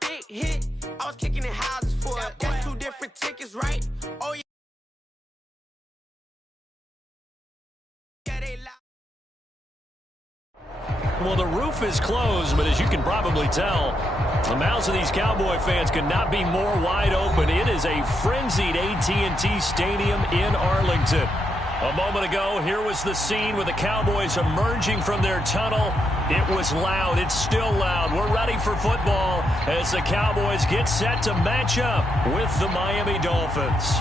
Big hit, I was kicking in houses for it. That's 2 different tickets, right? Oh, yeah. Well, the roof is closed, but as you can probably tell, the mouths of these Cowboy fans could not be more wide open. It is a frenzied AT&T Stadium in Arlington. A moment ago, here was the scene with the Cowboys emerging from their tunnel. It was loud. It's still loud. We're ready for football as the Cowboys get set to match up with the Miami Dolphins.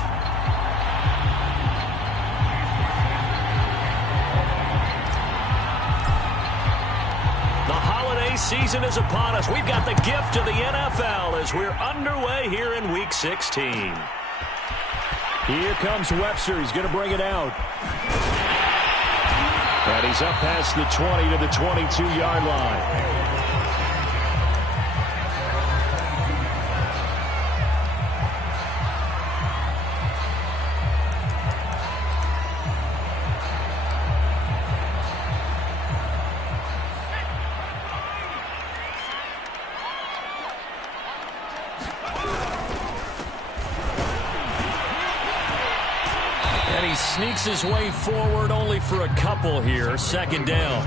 The holiday season is upon us. We've got the gift of the NFL as we're underway here in Week 16. Here comes Webster. He's going to bring it out. And he's up past the 20 to the 22-yard line. Sneaks his way forward only for a couple here. Second down.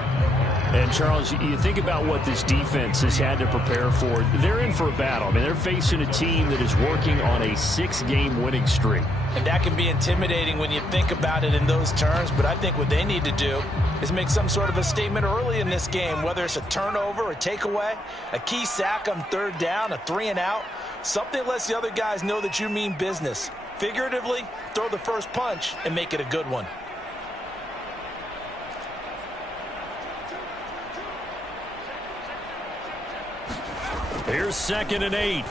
And, Charles, you think about what this defense has had to prepare for. They're in for a battle. I mean, they're facing a team that is working on a 6-game winning streak. And that can be intimidating when you think about it in those terms. But I think what they need to do is make some sort of a statement early in this game, whether it's a turnover, a takeaway, a key sack on 3rd down, a 3-and-out. Something that lets the other guys know that you mean business. Figuratively, throw the first punch and make it a good one. Here's 2nd and 8.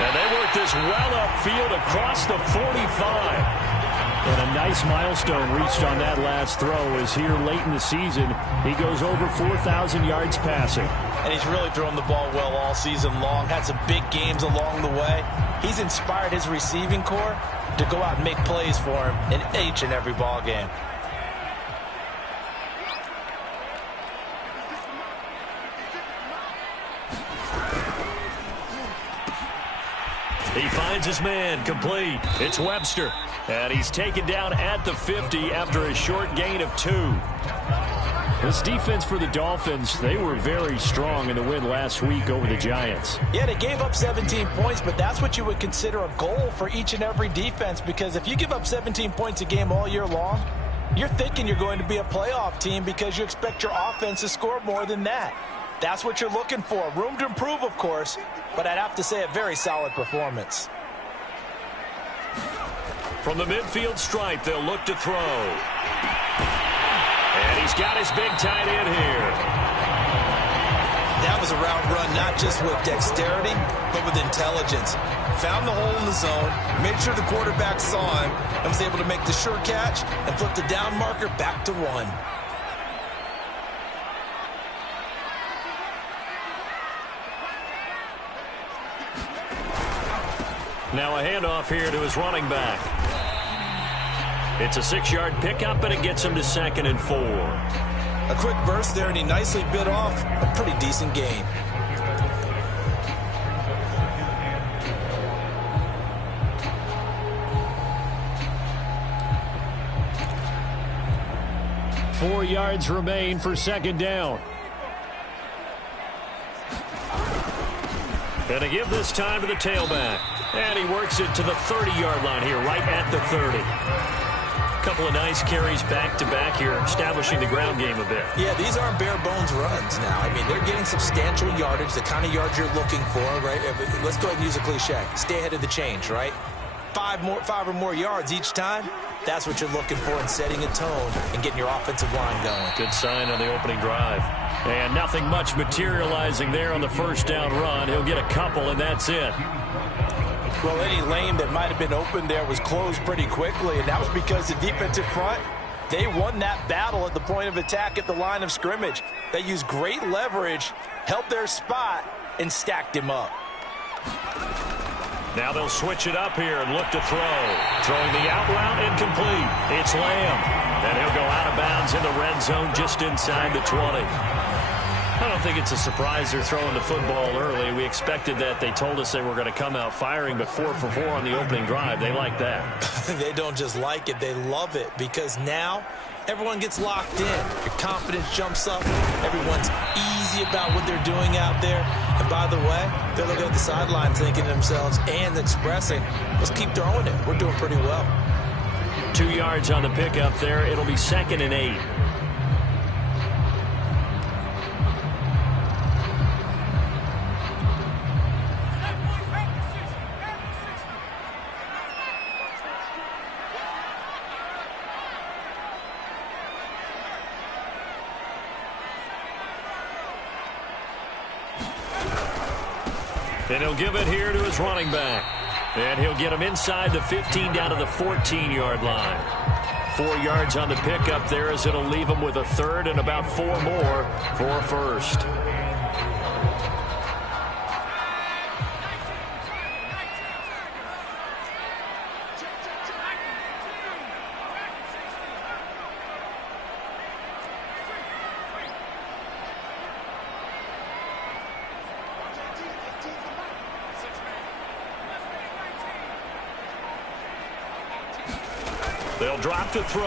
And they work this well upfield across the 45. And a nice milestone reached on that last throw as here late in the season, he goes over 4,000 yards passing. And he's really thrown the ball well all season long. Had some big games along the way. He's inspired his receiving corps to go out and make plays for him in each and every ball game. He finds his man, complete. It's Webster. And he's taken down at the 50 after a short gain of 2. This defense for the Dolphins, they were very strong in the win last week over the Giants. Yeah, they gave up 17 points, but that's what you would consider a goal for each and every defense, because if you give up 17 points a game all year long, you're thinking you're going to be a playoff team because you expect your offense to score more than that. That's what you're looking for. Room to improve, of course, but I'd have to say a very solid performance. From the midfield stripe, they'll look to throw. And he's got his big tight end here. That was a route run not just with dexterity, but with intelligence. Found the hole in the zone, made sure the quarterback saw him, and was able to make the sure catch and flip the down marker back to 1. Now a handoff here to his running back. It's a 6-yard pickup, and it gets him to 2nd and 4. A quick burst there, and he nicely bit off a pretty decent gain. Four yards remain for 2nd down. And to give this time to the tailback. And he works it to the 30-yard line here, right at the 30. Couple of nice carries back-to-back here, establishing the ground game a bit. Yeah, these aren't bare-bones runs now. I mean, they're getting substantial yardage, the kind of yards you're looking for, right? Let's go ahead and use a cliche. Stay ahead of the change, right? 5 or more yards each time. That's what you're looking for in setting a tone and getting your offensive line going. Good sign on the opening drive. And nothing much materializing there on the first down run. He'll get a couple, and that's it. Well, any lane that might have been open there was closed pretty quickly, and that was because the defensive front, they won that battle at the point of attack at the line of scrimmage. They used great leverage, held their spot, and stacked him up. Now they'll switch it up here and look to throw. Throwing the out route, incomplete. It's Lamb. And he'll go out of bounds in the red zone just inside the 20. I don't think it's a surprise they're throwing the football early. We expected that. They told us they were going to come out firing, but 4 for 4 on the opening drive. They like that. They don't just like it, they love it, because now everyone gets locked in. Your confidence jumps up. Everyone's easy about what they're doing out there. And by the way, they're looking at the sideline thinking to themselves and expressing, let's keep throwing it. We're doing pretty well. 2 yards on the pickup there. It'll be 2nd and 8. And he'll give it here to his running back. And he'll get him inside the 15 down to the 14-yard line. 4 yards on the pickup there as it'll leave him with a 3rd and about 4 more for a 1st. They'll drop to throw.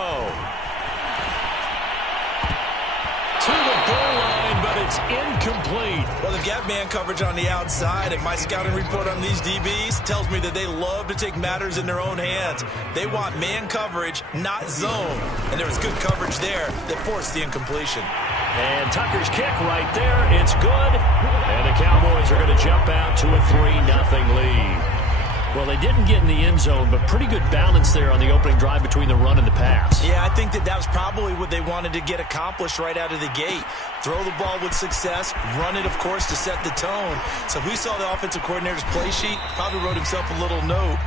To the goal line, but it's incomplete. Well, they've got man coverage on the outside, and my scouting report on these DBs tells me that they love to take matters in their own hands. They want man coverage, not zone. And there was good coverage there that forced the incompletion. And Tucker's kick right there. It's good. And the Cowboys are going to jump out to a 3-0 lead. Well, they didn't get in the end zone, but pretty good balance there on the opening drive between the run and the pass. Yeah, I think that was probably what they wanted to get accomplished right out of the gate. Throw the ball with success, run it, of course, to set the tone. So who saw the offensive coordinator's play sheet probably wrote himself a little note.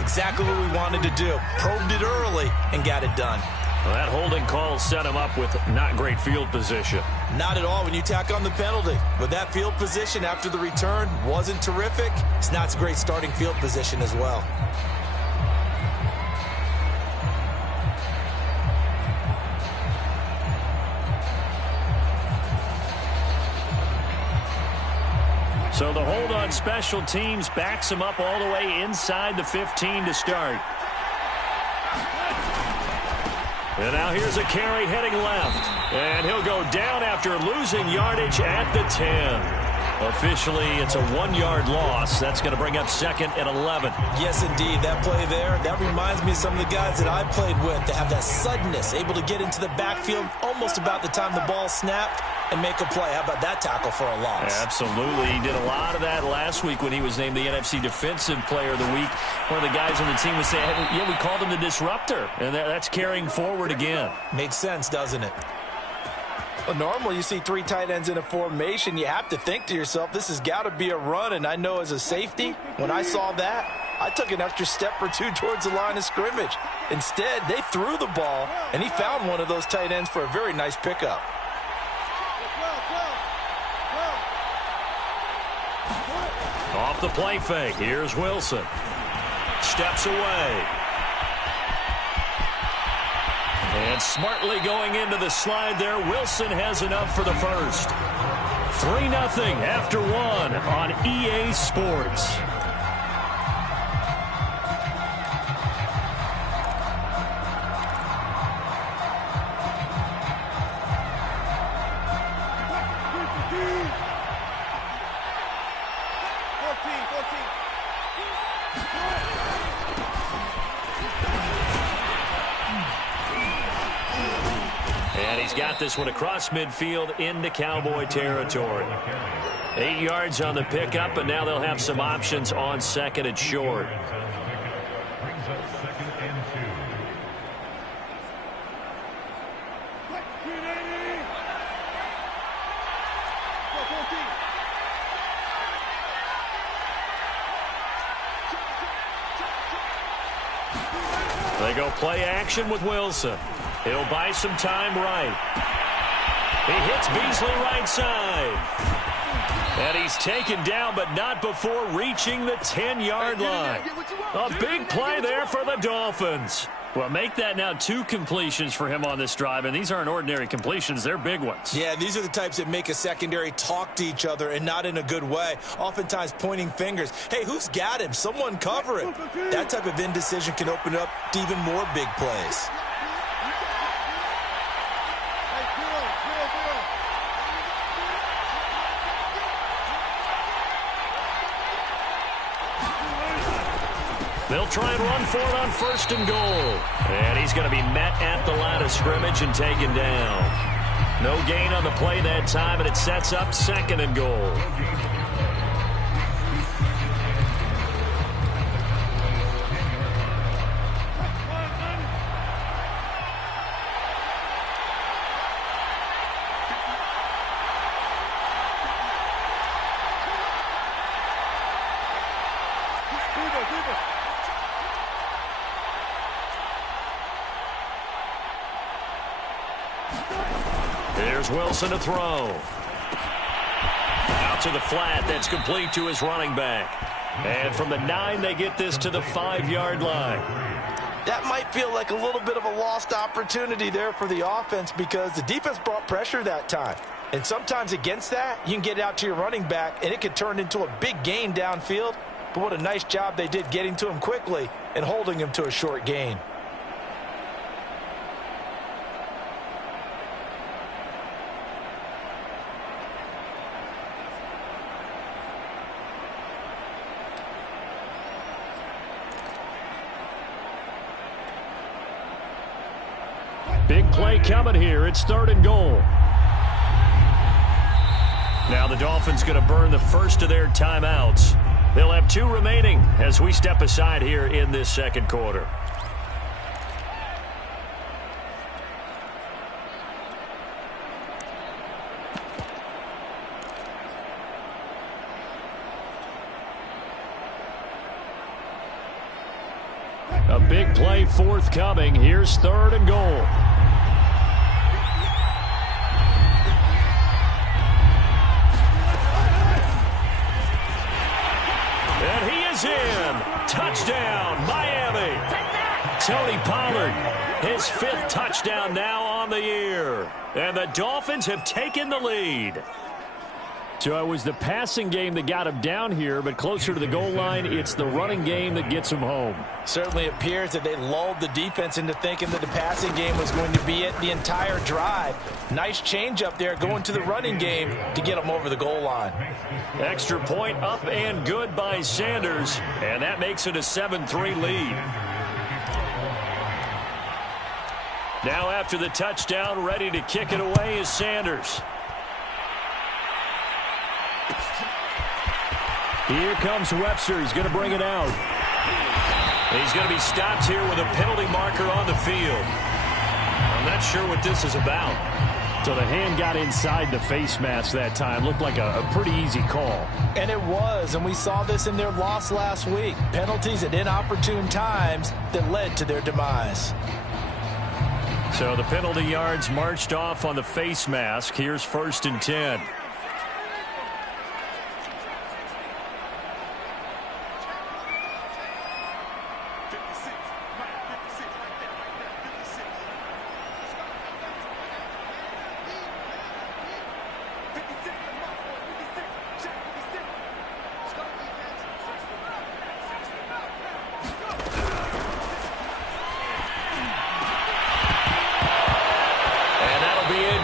Exactly what we wanted to do. Probed it early and got it done. Well, that holding call set him up with not great field position. Not at all when you tack on the penalty. But that field position after the return wasn't terrific. It's not a great starting field position as well. So the hold on special teams backs him up all the way inside the 15 to start. And now here's a carry heading left. And he'll go down after losing yardage at the 10. Officially, it's a 1-yard loss. That's going to bring up 2nd and 11. Yes, indeed. That play there, that reminds me of some of the guys that I played with that have that suddenness, able to get into the backfield almost about the time the ball snapped and make a play. How about that tackle for a loss? Absolutely. He did a lot of that last week when he was named the NFC Defensive Player of the Week. One of the guys on the team was saying, hey, yeah, we called him the disruptor. And that's carrying forward again. Makes sense, doesn't it? Well, normally you see 3 tight ends in a formation. You have to think to yourself, this has got to be a run. And I know as a safety, when I saw that, I took an extra step or 2 towards the line of scrimmage. Instead, they threw the ball, and he found one of those tight ends for a very nice pickup. Off the play fake, here's Wilson. Steps away. And smartly going into the slide there, Wilson has enough for the first. 3-0 after 1 on EA Sports. Got this one across midfield into Cowboy territory. 8 yards on the pickup, and now they'll have some options on 2nd and short. Brings us 2nd and 2. They go play action with Wilson. He'll buy some time right. He hits Beasley right side. And he's taken down, but not before reaching the 10-yard line. A big play there for the Dolphins. Well, make that now 2 completions for him on this drive, and these aren't ordinary completions. They're big ones. Yeah, these are the types that make a secondary talk to each other and not in a good way, oftentimes pointing fingers. Hey, who's got him? Someone cover him. That type of indecision can open up to even more big plays. They'll try and run for it on 1st and goal. And he's going to be met at the line of scrimmage and taken down. No gain on the play that time, and it sets up 2nd and goal. Here's Wilson to throw. Out to the flat. That's complete to his running back. And from the 9, they get this to the 5-yard line. That might feel like a little bit of a lost opportunity there for the offense because the defense brought pressure that time. And sometimes against that, you can get out to your running back, and it could turn into a big gain downfield. But what a nice job they did getting to him quickly and holding him to a short gain. Big play coming here. It's 3rd and goal. Now the Dolphins going to burn the first of their timeouts. They'll have 2 remaining as we step aside here in this 2nd quarter. A big play forthcoming. Here's 3rd and goal. And he is in. Touchdown, Miami. Tony Pollard, his 5th touchdown now on the year. And the Dolphins have taken the lead. So it was the passing game that got him down here, but closer to the goal line, it's the running game that gets him home. Certainly appears that they lulled the defense into thinking that the passing game was going to be it the entire drive. Nice change up there going to the running game to get them over the goal line. Extra point up and good by Sanders, and that makes it a 7-3 lead. Now after the touchdown, ready to kick it away is Sanders. Here comes Webster. He's going to bring it out. He's going to be stopped here with a penalty marker on the field. I'm not sure what this is about. So the hand got inside the face mask that time. Looked like a pretty easy call. And it was, and we saw this in their loss last week. Penalties at inopportune times that led to their demise. So the penalty yards marched off on the face mask. Here's 1st and 10.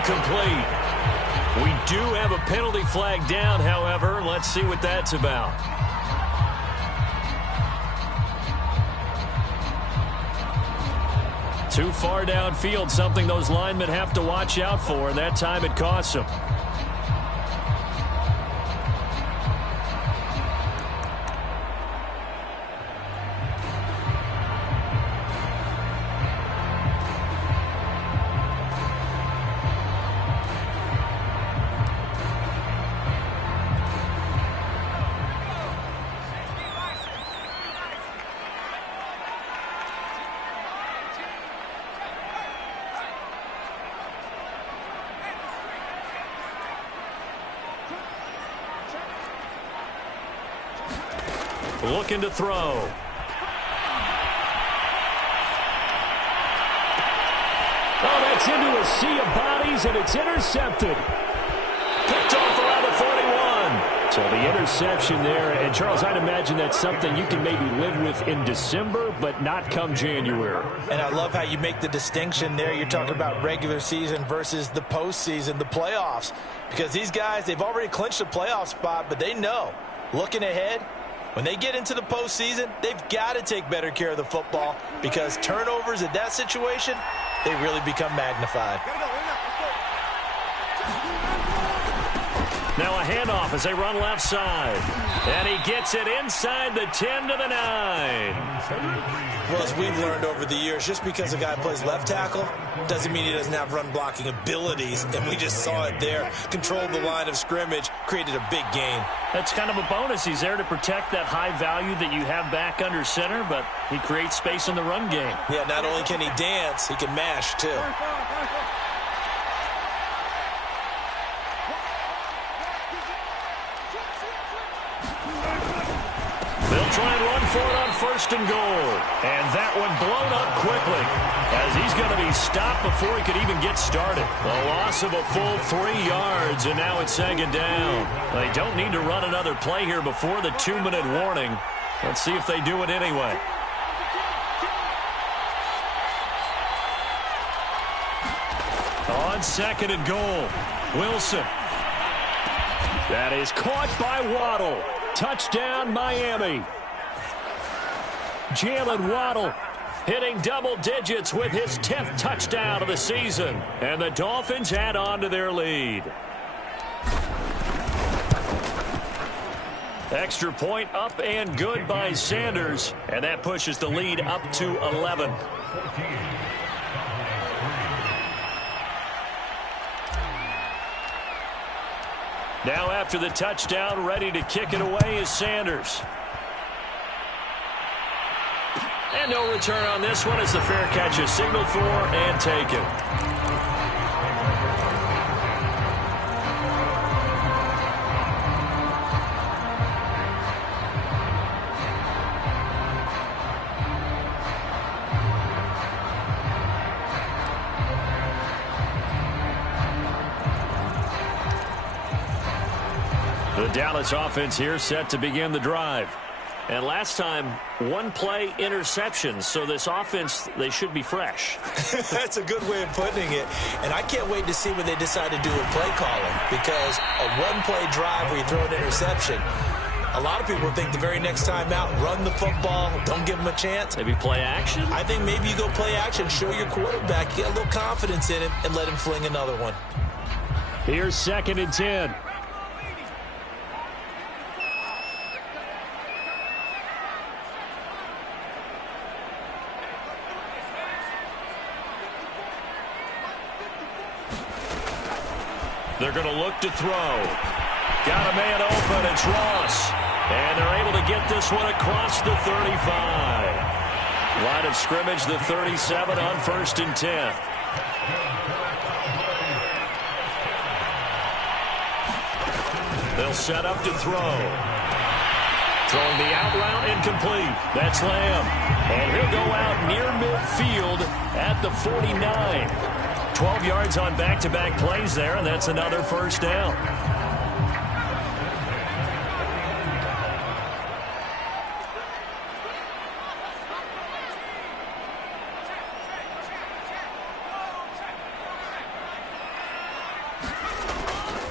Complete. We do have a penalty flag down, however. Let's see what that's about. Too far downfield, something those linemen have to watch out for, and that time it costs them. Looking to throw. into a sea of bodies, and it's intercepted. Picked off around the 41. So the interception there, and Charles, I'd imagine that's something you can maybe live with in December, but not come January. And I love how you make the distinction there. You're talking about regular season versus the postseason, the playoffs. Because these guys, they've already clinched a playoff spot, but they know, looking ahead, when they get into the postseason, they've got to take better care of the football because turnovers in that situation, they really become magnified. Now a handoff as they run left side. And he gets it inside the 10 to the 9. Well, as we've learned over the years, just because a guy plays left tackle doesn't mean he doesn't have run blocking abilities. And we just saw it there. Controlled the line of scrimmage, created a big gain. That's kind of a bonus. He's there to protect that high value that you have back under center, but he creates space in the run game. Yeah, not only can he dance, he can mash too. They'll try and run for it on 1st and goal. And that one blown up quickly as he's going to be stopped before he could even get started. A loss of a full 3 yards, and now it's 2nd down. They don't need to run another play here before the 2-minute warning. Let's see if they do it anyway. On 2nd and goal, Wilson. That is caught by Waddle. Touchdown, Miami. Jalen Waddle hitting double digits with his 10th touchdown of the season. And the Dolphins add on to their lead. Extra point up and good by Sanders. And that pushes the lead up to 11. Now after the touchdown, ready to kick it away is Sanders. And no return on this one as the fair catch is signaled for and taken. The Dallas offense here set to begin the drive. And last time, one play interceptions. So this offense, they should be fresh. That's a good way of putting it. And I can't wait to see when they decide to do a play calling. Because a one-play drive where you throw an interception, a lot of people think the very next time out, run the football, don't give them a chance. Maybe play action? I think maybe you go play action, show your quarterback, get a little confidence in him, and let him fling another one. Here's 2nd and 10. They're going to look to throw. Got a man open. It's Ross. And they're able to get this one across the 35. Line of scrimmage, the 37 on 1st and 10. They'll set up to throw. Throwing the out route incomplete. That's Lamb. And he'll go out near midfield at the 49. 12 yards on back-to-back plays there, and that's another 1st down.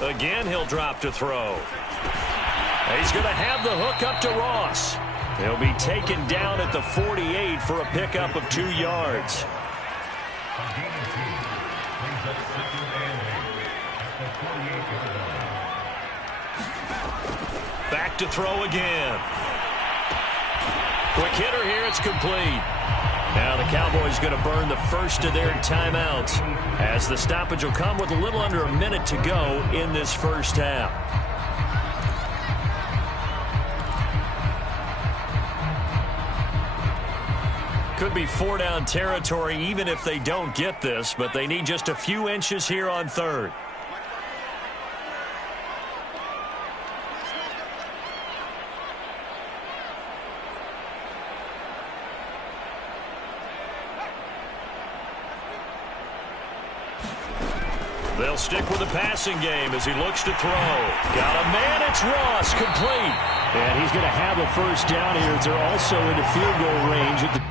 Again, he'll drop to throw. He's going to have the hook up to Ross. He'll be taken down at the 48 for a pickup of 2 yards. Back to throw again. Quick hitter here, it's complete. Now the Cowboys going to burn the first of their timeouts as the stoppage will come with a little under a minute to go in this first half. Could be 4-down territory even if they don't get this, but they need just a few inches here on 3rd. They'll stick with the passing game as he looks to throw. Got a man. It's Ross, complete. And he's going to have a first down here as they're also into field goal range at the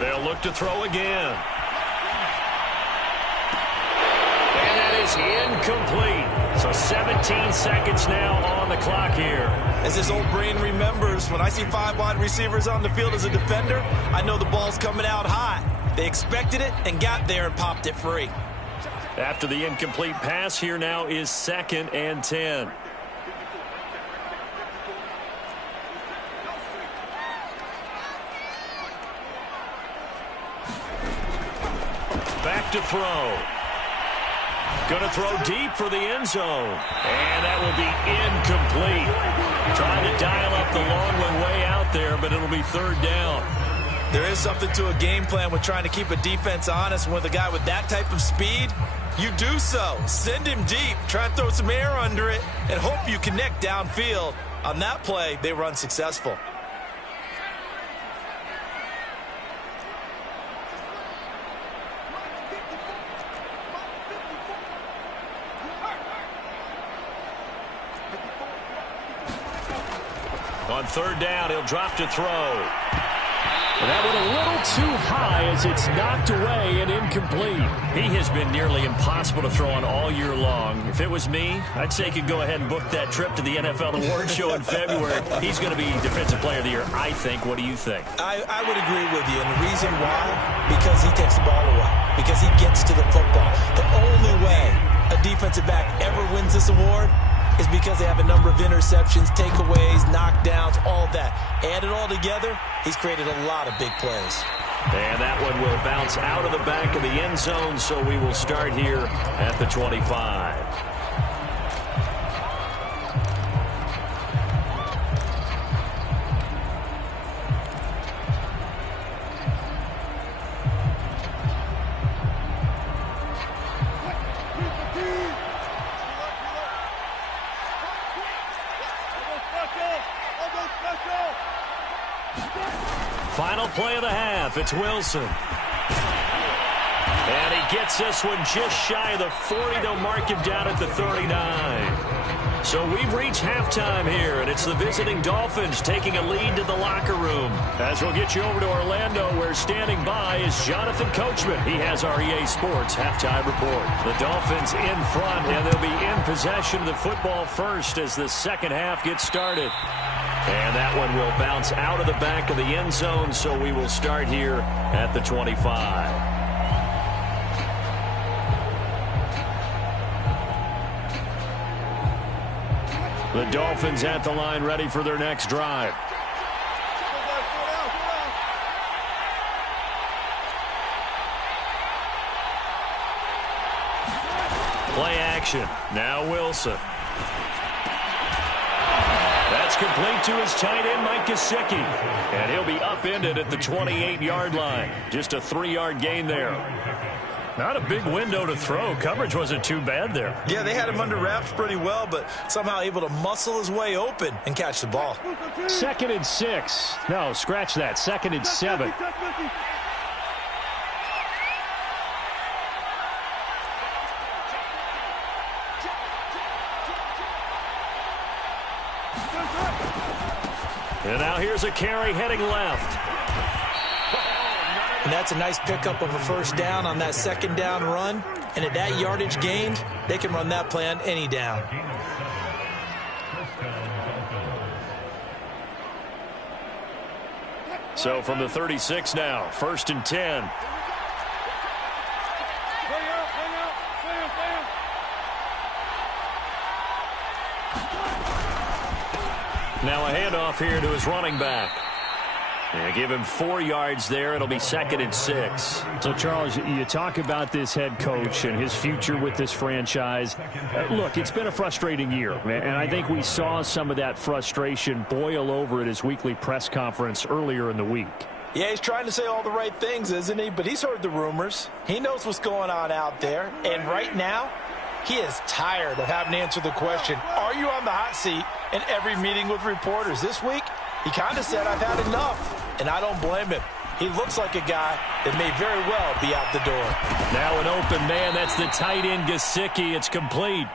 They'll look to throw again. And that is incomplete. So 17 seconds now on the clock here. As his old brain remembers, when I see 5 wide receivers on the field as a defender, I know the ball's coming out hot. They expected it and got there and popped it free. After the incomplete pass, here now is 2nd and 10. to throw. Going to throw deep for the end zone. And that will be incomplete. Trying to dial up the long one way out there, but it'll be third down. There is something to a game plan with trying to keep a defense honest. With a guy with that type of speed, you do so. Send him deep. Try and throw some air under it and hope you connect downfield. On that play, they were unsuccessful. On third down, he'll drop to throw. And that went a little too high as it's knocked away and incomplete. He has been nearly impossible to throw on all year long. If it was me, I'd say he could go ahead and book that trip to the NFL Awards Show in February. He's going to be Defensive Player of the Year, I think. What do you think? I would agree with you. And the reason why? Because he takes the ball away. Because he gets to the football. The only way a defensive back ever wins this award is because they have a number of interceptions, takeaways, knockdowns, all that. Add it all together, he's created a lot of big plays. And that one will bounce out of the back of the end zone, so we will start here at the 25. Final play of the half, it's Wilson. And he gets this one just shy of the 40. They'll mark him down at the 39. So we've reached halftime here, and it's the visiting Dolphins taking a lead to the locker room. As we'll get you over to Orlando, where standing by is Jonathan Coachman. He has our EA Sports halftime report. The Dolphins in front, and they'll be in possession of the football first as the second half gets started. And that one will bounce out of the back of the end zone, so we will start here at the 25. The Dolphins at the line, ready for their next drive. Play action. Now Wilson. That's complete to his tight end, Mike Gesicki. And he'll be upended at the 28-yard line. Just a 3-yard gain there. Not a big window to throw. Coverage wasn't too bad there. Yeah, they had him under wraps pretty well, but somehow able to muscle his way open and catch the ball. 2nd and 6. No, scratch that. 2nd and 7. And now here's a carry heading left. And that's a nice pickup of a first down on that second down run. And at that yardage gained, they can run that play on any down. So from the 36 now, 1st and 10. Now a handoff here to his running back. And give him 4 yards there. It'll be 2nd and 6. So, Charles, you talk about this head coach and his future with this franchise. Look, it's been a frustrating year, and I think we saw some of that frustration boil over at his weekly press conference earlier in the week. Yeah, he's trying to say all the right things, isn't he? But he's heard the rumors. He knows what's going on out there. And right now, he is tired of having to answer the question, are you on the hot seat in every meeting with reporters? This week, he kind of said, I've had enough. And I don't blame him. He looks like a guy that may very well be out the door. Now an open man. That's the tight end, Gesicki. It's complete.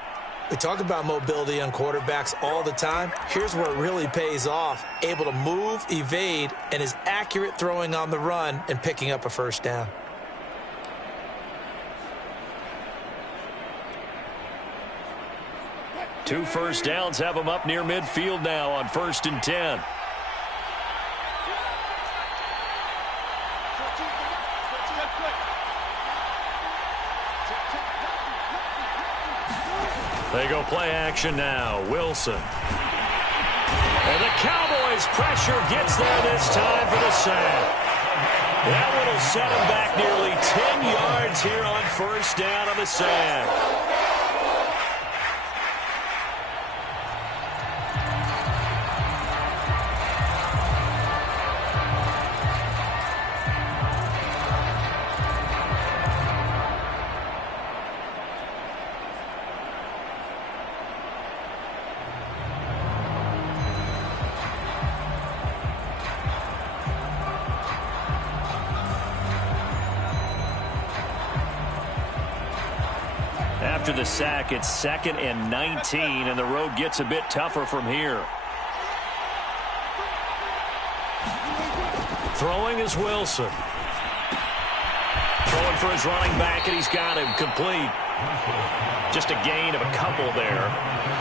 We talk about mobility on quarterbacks all the time. Here's where it really pays off. Able to move, evade, and is accurate throwing on the run and picking up a first down. Two first downs have him up near midfield now on 1st and 10. They go play action now. Wilson. And the Cowboys pressure gets there this time for the sack. That one will set him back nearly 10 yards here on first down on the sack. After the sack, it's 2nd and 19, and the road gets a bit tougher from here. Throwing is Wilson. Throwing for his running back, and he's got him complete. Just a gain of a couple there.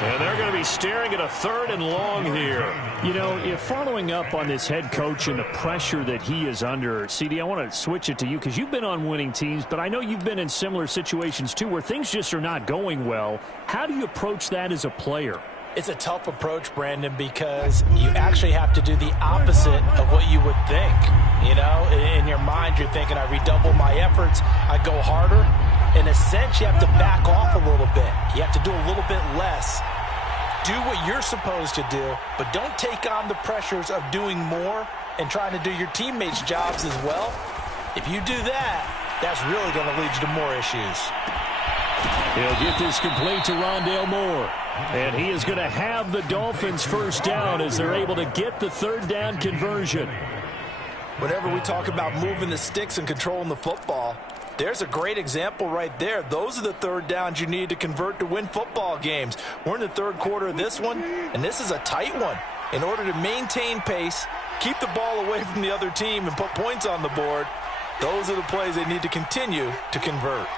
And they're going to be staring at a 3rd and long here. You know, if following up on this head coach and the pressure that he is under, CD, I want to switch it to you because you've been on winning teams, but I know you've been in similar situations too where things just are not going well. How do you approach that as a player? It's a tough approach, Brandon, because you actually have to do the opposite of what you would think. You know, in your mind, you're thinking, I redouble my efforts, I go harder. In a sense, you have to back off a little bit. You have to do a little bit less. Do what you're supposed to do, but don't take on the pressures of doing more and trying to do your teammates' jobs as well. If you do that, that's really going to lead you to more issues. He'll get this complete to Rondale Moore. And he is going to have the Dolphins first down as they're able to get the 3rd down conversion. Whenever we talk about moving the sticks and controlling the football, there's a great example right there. Those are the 3rd downs you need to convert to win football games. We're in the 3rd quarter of this one, and this is a tight one. In order to maintain pace, keep the ball away from the other team, and put points on the board, those are the plays they need to continue to convert.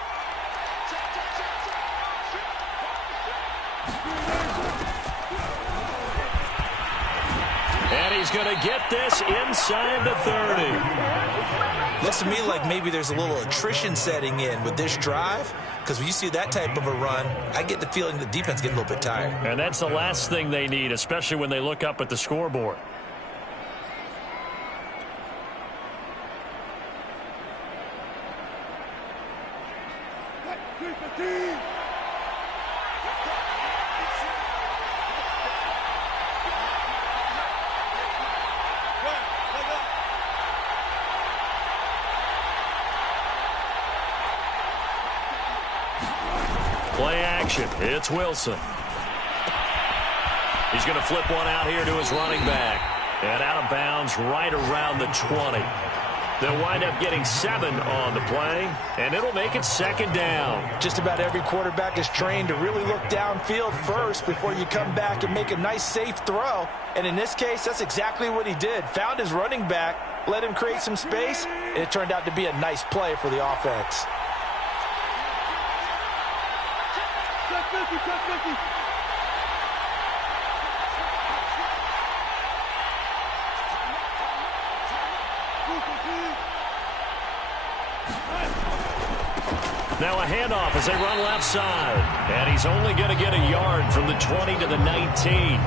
And he's going to get this inside the 30. Looks to me like maybe there's a little attrition setting in with this drive, because when you see that type of a run, I get the feeling the defense gets a little bit tired. And that's the last thing they need, especially when they look up at the scoreboard. Play action. It's Wilson. He's going to flip one out here to his running back. And out of bounds right around the 20. They'll wind up getting 7 on the play, and it'll make it 2nd down. Just about every quarterback is trained to really look downfield first before you come back and make a nice, safe throw. And in this case, that's exactly what he did. Found his running back, let him create some space, and it turned out to be a nice play for the offense. Now a handoff as they run left side. And he's only going to get a yard from the 20 to the 19.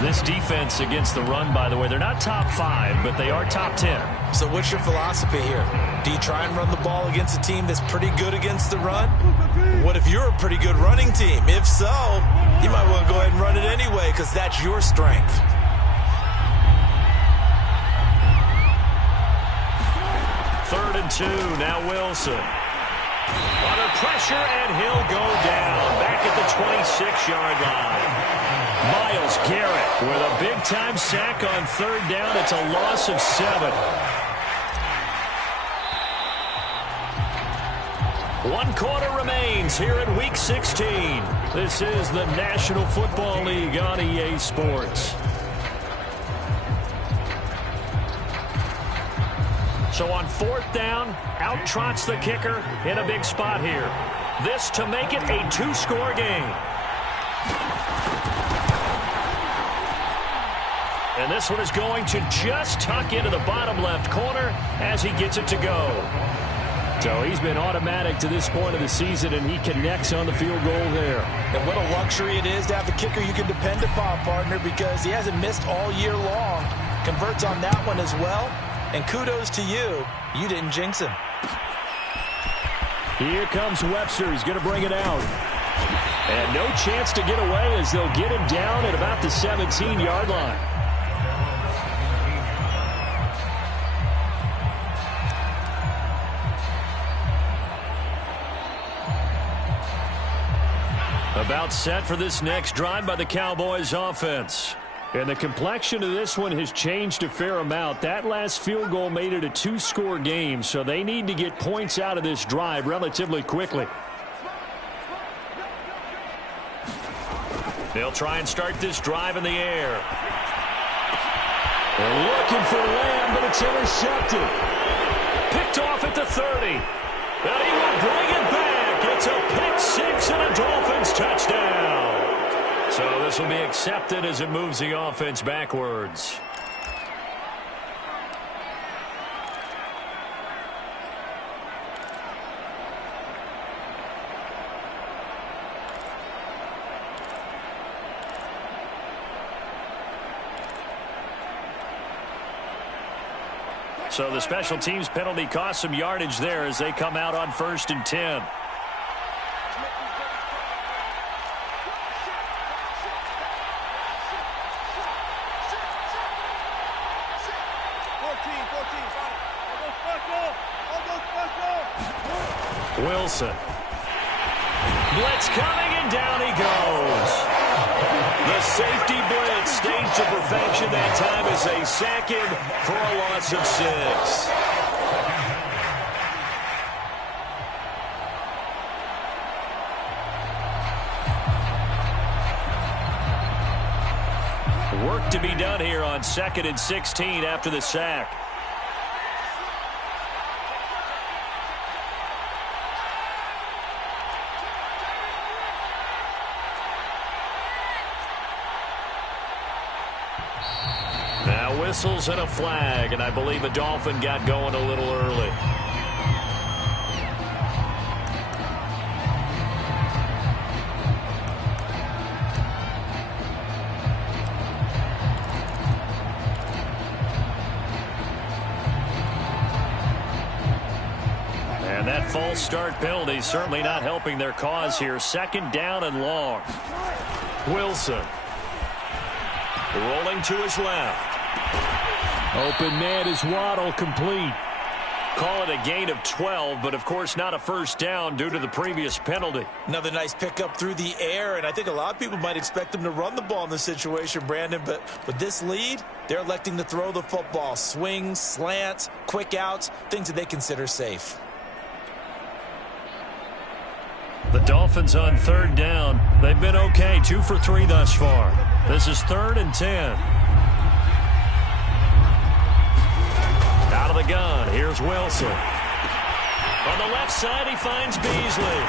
This defense against the run, by the way, they're not top 5, but they are top 10. So what's your philosophy here? Do you try and run the ball against a team that's pretty good against the run? What if you're a pretty good running team? If so, you might want to go ahead and run it anyway because that's your strength. Third and 2, now Wilson. Under pressure, and he'll go down back at the 26-yard line. Myles Garrett with a big-time sack on 3rd down. It's a loss of 7. 1 quarter remains here in Week 16. This is the National Football League on EA Sports. So on 4th down, out trots the kicker in a big spot here. This to make it a 2-score game. And this one is going to just tuck into the bottom left corner as he gets it to go. So he's been automatic to this point of the season, and he connects on the field goal there. And what a luxury it is to have a kicker you can depend upon, partner, because he hasn't missed all year long. Converts on that one as well. And kudos to you. You didn't jinx him. Here comes Webster. He's going to bring it out. And no chance to get away as they'll get him down at about the 17-yard line. About set for this next drive by the Cowboys offense. And the complexion of this one has changed a fair amount. That last field goal made it a two-score game, so they need to get points out of this drive relatively quickly. They'll try and start this drive in the air. They're looking for Lamb, but it's intercepted. Picked off at the 30. And he will bring it back. It's a pick six and a Dolphins touchdown. So this will be accepted as it moves the offense backwards. So the special teams penalty cost some yardage there as they come out on 1st and 10. Wilson. Blitz coming, and down he goes. The safety blitz staged to perfection that time as they sack him for a loss of 6. Work to be done here on 2nd and 16 after the sack. Now whistles and a flag, and I believe a Dolphin got going a little early. And that false start penalty certainly not helping their cause here. 2nd down and long. Wilson. Rolling to his left. Open man is Waddle, complete. Call it a gain of 12, but of course not a first down due to the previous penalty. Another nice pickup through the air, and I think a lot of people might expect them to run the ball in this situation, Brandon, but with this lead, they're electing to throw the football. Swings, slants, quick outs, things that they consider safe. The Dolphins on 3rd down. They've been okay, 2 for 3 thus far. This is 3rd and 10. Out of the gun, here's Wilson. On the left side, he finds Beasley.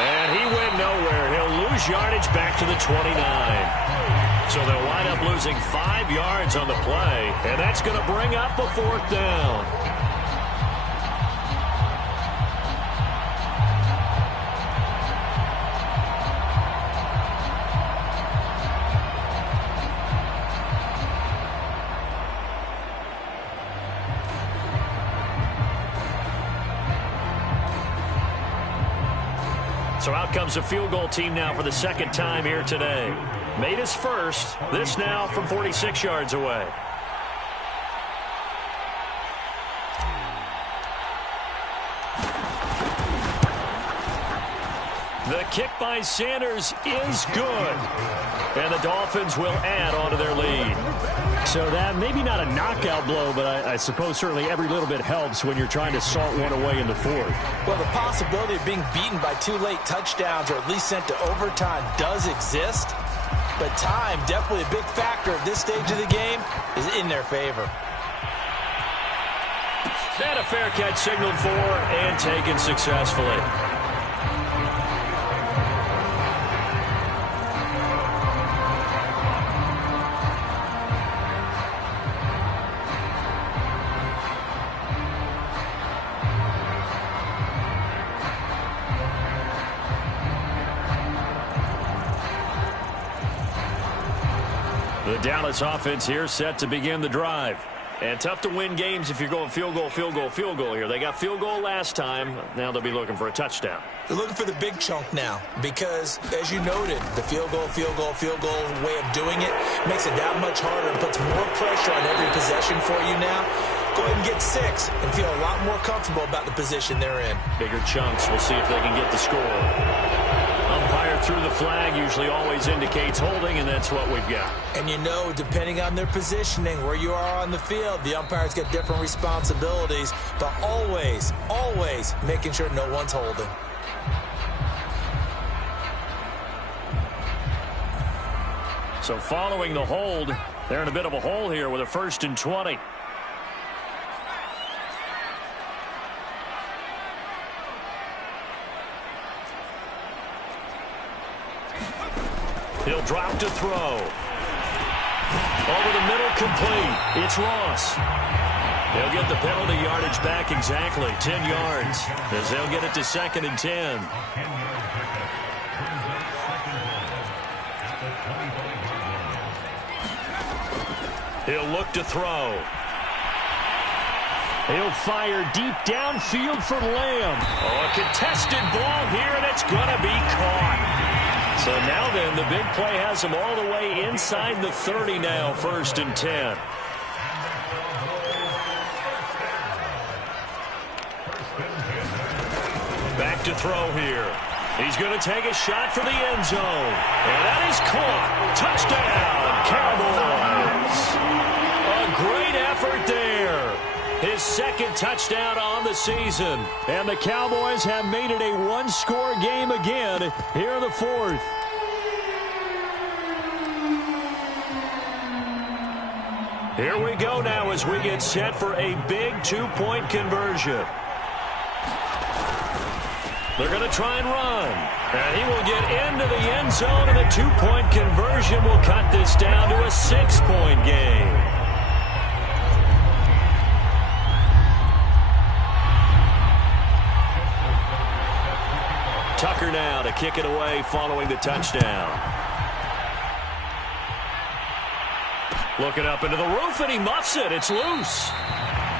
And he went nowhere. He'll lose yardage back to the 29. So they'll wind up losing 5 yards on the play, and that's going to bring up a 4th down. So out comes a field goal team now for the 2nd time here today. Made his first. This now from 46 yards away. The kick by Sanders is good. And the Dolphins will add on to their lead. So that maybe not a knockout blow, but I suppose certainly every little bit helps when you're trying to salt one away in the 4th. Well, the possibility of being beaten by 2 late touchdowns or at least sent to overtime does exist. But time, definitely a big factor at this stage of the game, is in their favor. And a fair catch signaled for and taken successfully. The Dallas offense here set to begin the drive. And tough to win games if you're going field goal, field goal, field goal here. They got field goal last time. Now they'll be looking for a touchdown. They're looking for the big chunk now because, as you noted, the field goal way of doing it makes it that much harder and puts more pressure on every possession for you now. Go ahead and get 6 and feel a lot more comfortable about the position they're in. Bigger chunks. We'll see if they can get the score. Umpire through the flag usually always indicates holding, and that's what we've got. And you know, depending on their positioning, where you are on the field, the umpire's got different responsibilities, but always, always making sure no one's holding. So following the hold, they're in a bit of a hole here with a 1st and 20. He'll drop to throw. Over the middle, complete. It's Ross. He'll get the penalty yardage back exactly, 10 yards, as they'll get it to 2nd and 10. He'll look to throw. He'll fire deep downfield for Lamb. Oh, a contested ball here, and it's going to be caught. So now then, the big play has him all the way inside the 30 now, 1st and 10. Back to throw here. He's going to take a shot for the end zone. And that is caught. Touchdown, Cowboys. A great effort there. His 2nd touchdown on the season. And the Cowboys have made it a one-score game again here in the 4th. Here we go now as we get set for a big 2-point conversion. They're going to try and run. And he will get into the end zone, and a 2-point conversion will cut this down to a 6-point game. Tucker now to kick it away following the touchdown. Looking up into the roof, and he muffs it. It's loose.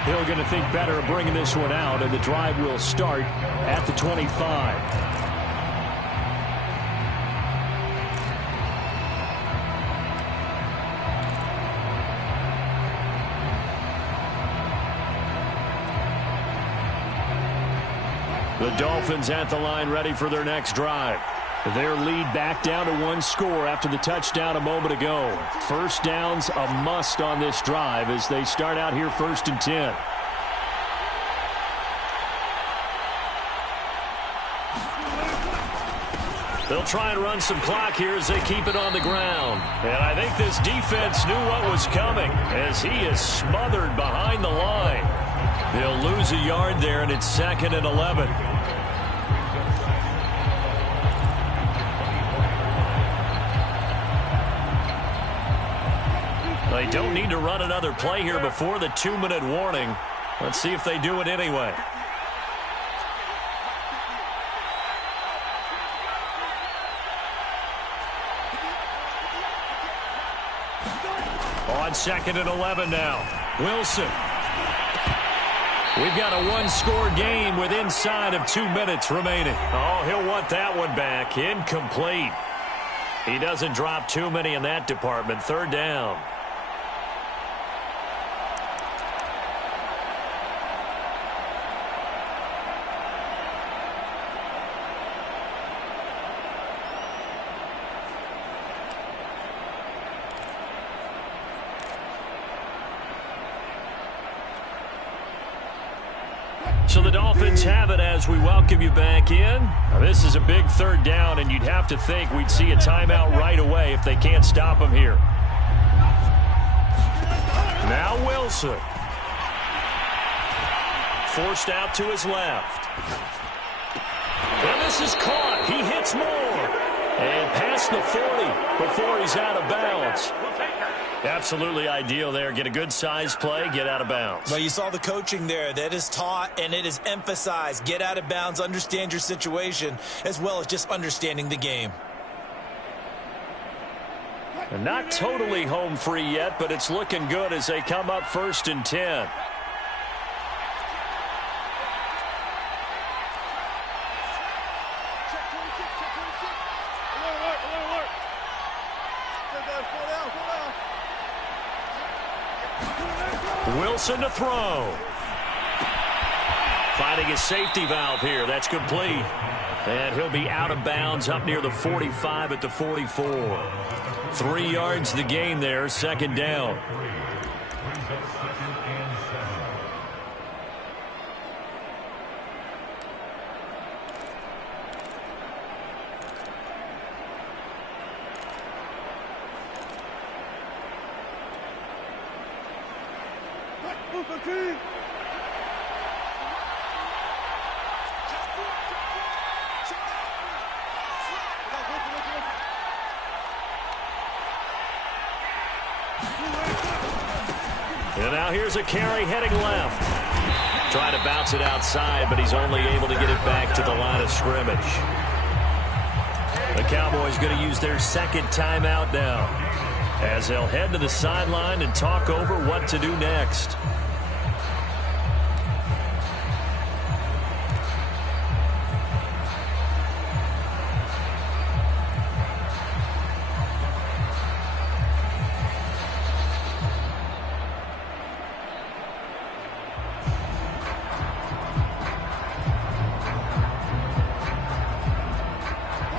Hill going to think better of bringing this one out, and the drive will start at the 25. The Dolphins at the line ready for their next drive. Their lead back down to 1 score after the touchdown a moment ago. First down's a must on this drive as they start out here 1st and 10. They'll try and run some clock here as they keep it on the ground. And I think this defense knew what was coming as he is smothered behind the line. They'll lose a yard there, and it's 2nd and 11. They don't need to run another play here before the 2-minute warning. Let's see if they do it anyway. On 2nd and 11 now. Wilson. We've got a 1-score game with inside of 2 minutes remaining. Oh, he'll want that one back. Incomplete. He doesn't drop too many in that department. 3rd down. So the Dolphins have it as we welcome you back in. Now, this is a big 3rd down, and you'd have to think we'd see a timeout right away if they can't stop him here. Now Wilson. Forced out to his left. And this is caught. He hits more. And past the 40 before he's out of bounds. Absolutely ideal there. Get a good size play, get out of bounds. Well, you saw the coaching there. That is taught and it is emphasized. Get out of bounds, understand your situation, as well as just understanding the game. Not totally home free yet, but it's looking good as they come up 1st and 10. Wilson to throw. Finding a safety valve here. That's complete. And he'll be out of bounds up near the 45 at the 44. 3 yards the gain there, 2nd down. And now here's a carry heading left. Trying to bounce it outside, but he's only able to get it back to the line of scrimmage. The Cowboys going to use their 2nd timeout now, as they'll head to the sideline and talk over what to do next.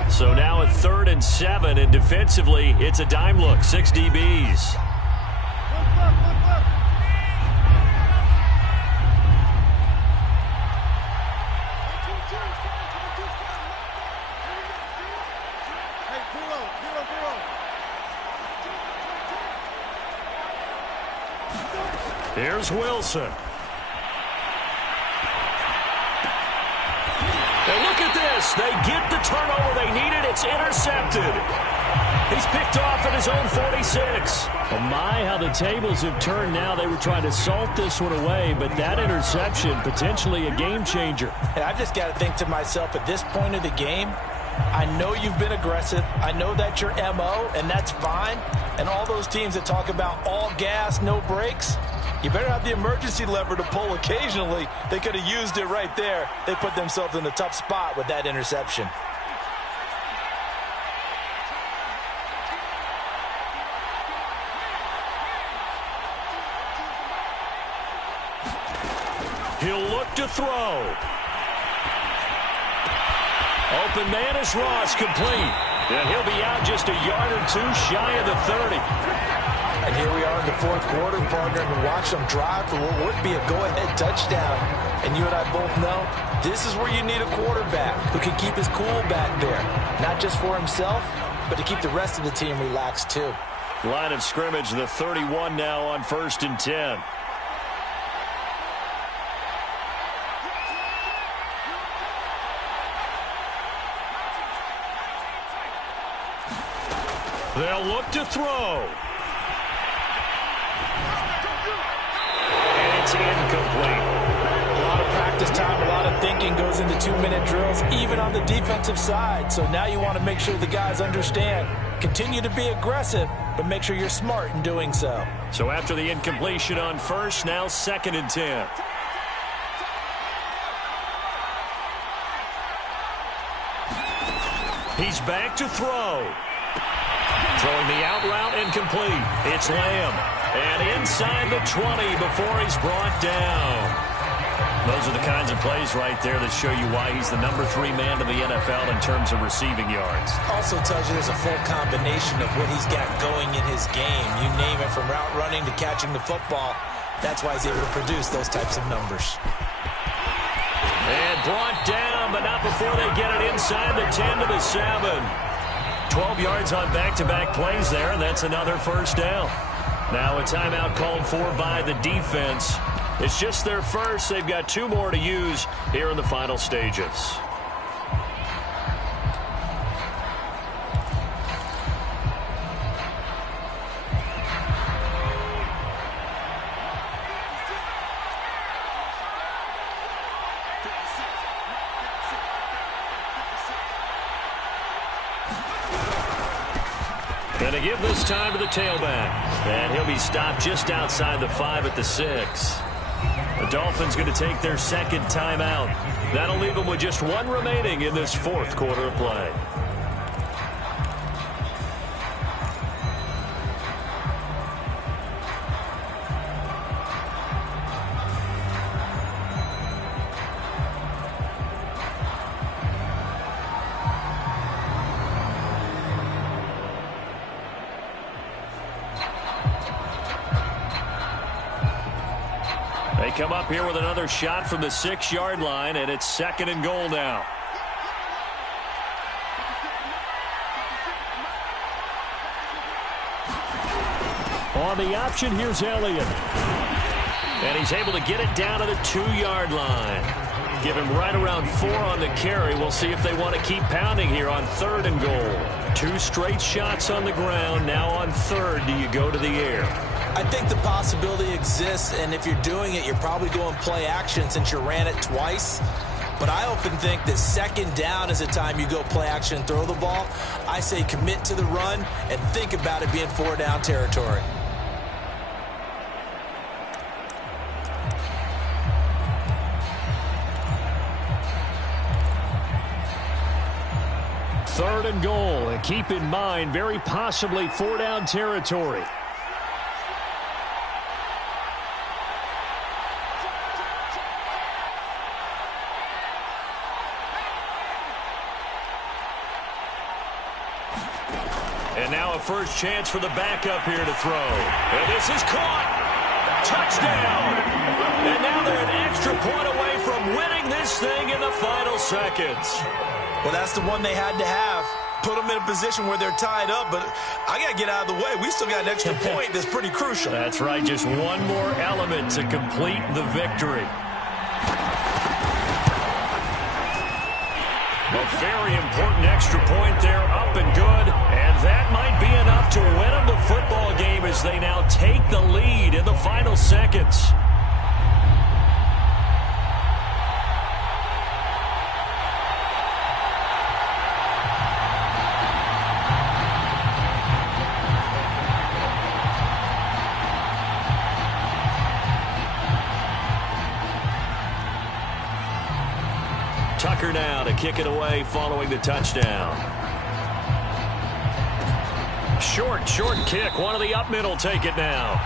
So now at 3rd and 7, and defensively, it's a dime look, 6 DBs. Here's Wilson. And look at this. They get the turnover they needed. It's intercepted. He's picked off at his own 46. Oh my, how the tables have turned now. They were trying to salt this one away, but that interception, potentially a game changer. And I've just got to think to myself, at this point of the game, I know you've been aggressive. I know that's your MO, and that's fine. And all those teams that talk about all gas, no brakes, you better have the emergency lever to pull occasionally. They could have used it right there. They put themselves in a tough spot with that interception. He'll look to throw. Open man is Ross, complete. And he'll be out just a yard or 2 shy of the 30. And here we are in the 4th quarter, partner, and watch them drive for what would be a go-ahead touchdown. And you and I both know this is where you need a quarterback who can keep his cool back there. Not just for himself, but to keep the rest of the team relaxed too. Line of scrimmage, the 31 now on 1st and 10. They'll look to throw. And it's incomplete. A lot of practice time, a lot of thinking goes into 2-minute drills, even on the defensive side. So now you want to make sure the guys understand. Continue to be aggressive, but make sure you're smart in doing so. So after the incompletion on 1st, now 2nd and 10. He's back to throw. Throwing the out route incomplete. It's Lamb. And inside the 20 before he's brought down. Those are the kinds of plays right there that show you why he's the number 3 man to the NFL in terms of receiving yards. Also tells you there's a full combination of what he's got going in his game. You name it, from route running to catching the football. That's why he's able to produce those types of numbers. And brought down, but not before they get it inside the 10 to the 7. 12 yards on back-to-back plays there, and that's another 1st down. Now a timeout called for by the defense. It's just their first. They've got 2 more to use here in the final stages. And to give this time to the tailback. And he'll be stopped just outside the 5 at the 6. The Dolphins going to take their second timeout. That'll leave them with just one remaining in this fourth quarter of play. They come up here with another shot from the 6-yard line, and it's 2nd and goal now. On the option, here's Elliott. And he's able to get it down to the 2-yard line. Give him right around 4 on the carry. We'll see if they want to keep pounding here on 3rd and goal. 2 straight shots on the ground. Now on 3rd, do you go to the air? I think the possibility exists, and if you're doing it, you're probably going play action since you ran it twice. But I often think that 2nd down is the time you go play action and throw the ball. I say commit to the run and think about it being 4-down territory. Third and goal, and keep in mind, very possibly 4-down territory. And now a first chance for the backup here to throw. And this is caught. Touchdown. And now they're an extra point away from winning this thing in the final seconds. Well, that's the one they had to have. Put them in a position where they're tied up, but I got to get out of the way. We still got an extra point that's pretty crucial. That's right, just one more element to complete the victory. A very important extra point there, up and good. And that might be enough to win them the football game as they now take the lead in the final seconds. Tucker now to kick it away following the touchdown. Short kick. One of the up middle take it now.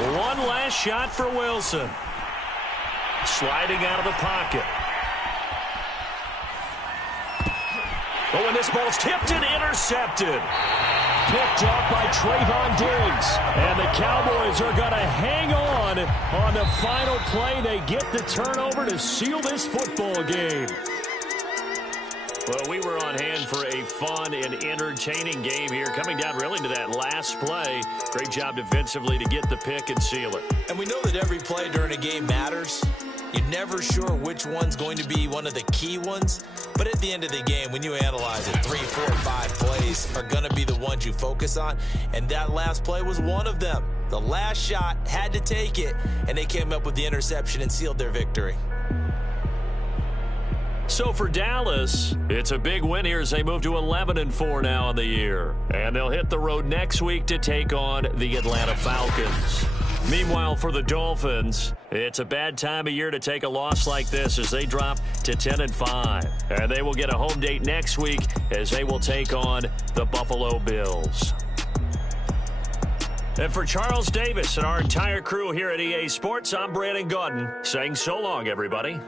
One last shot for Wilson. Sliding out of the pocket. Oh, and this ball's tipped and intercepted. Picked up by Trayvon Diggs. And the Cowboys are going to hang on the final play. They get the turnover to seal this football game. Well, we were on hand for a fun and entertaining game here, coming down really to that last play. Great job defensively to get the pick and seal it. And we know that every play during a game matters. You're never sure which one's going to be one of the key ones. But at the end of the game, when you analyze it, 3, 4, 5 plays are going to be the ones you focus on. And that last play was one of them. The last shot had to take it, and they came up with the interception and sealed their victory. So for Dallas, it's a big win here as they move to 11-4 now on the year. And they'll hit the road next week to take on the Atlanta Falcons. Meanwhile, for the Dolphins, it's a bad time of year to take a loss like this as they drop to 10-5. And they will get a home date next week as they will take on the Buffalo Bills. And for Charles Davis and our entire crew here at EA Sports, I'm Brandon Gaudin saying so long, everybody.